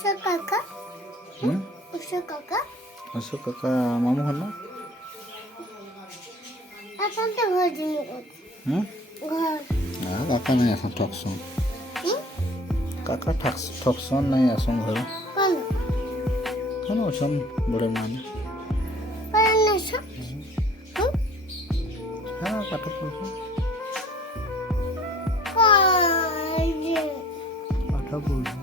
उषा काका उषा काका असं काका मामू हो ना आपण तर घर घेऊन घर काका नाही असं ठोकसून काका ठोकसून नाही असं घर कोण कोण असं बडे मान पण नसो हा काटा पडतो काय काटा पडतो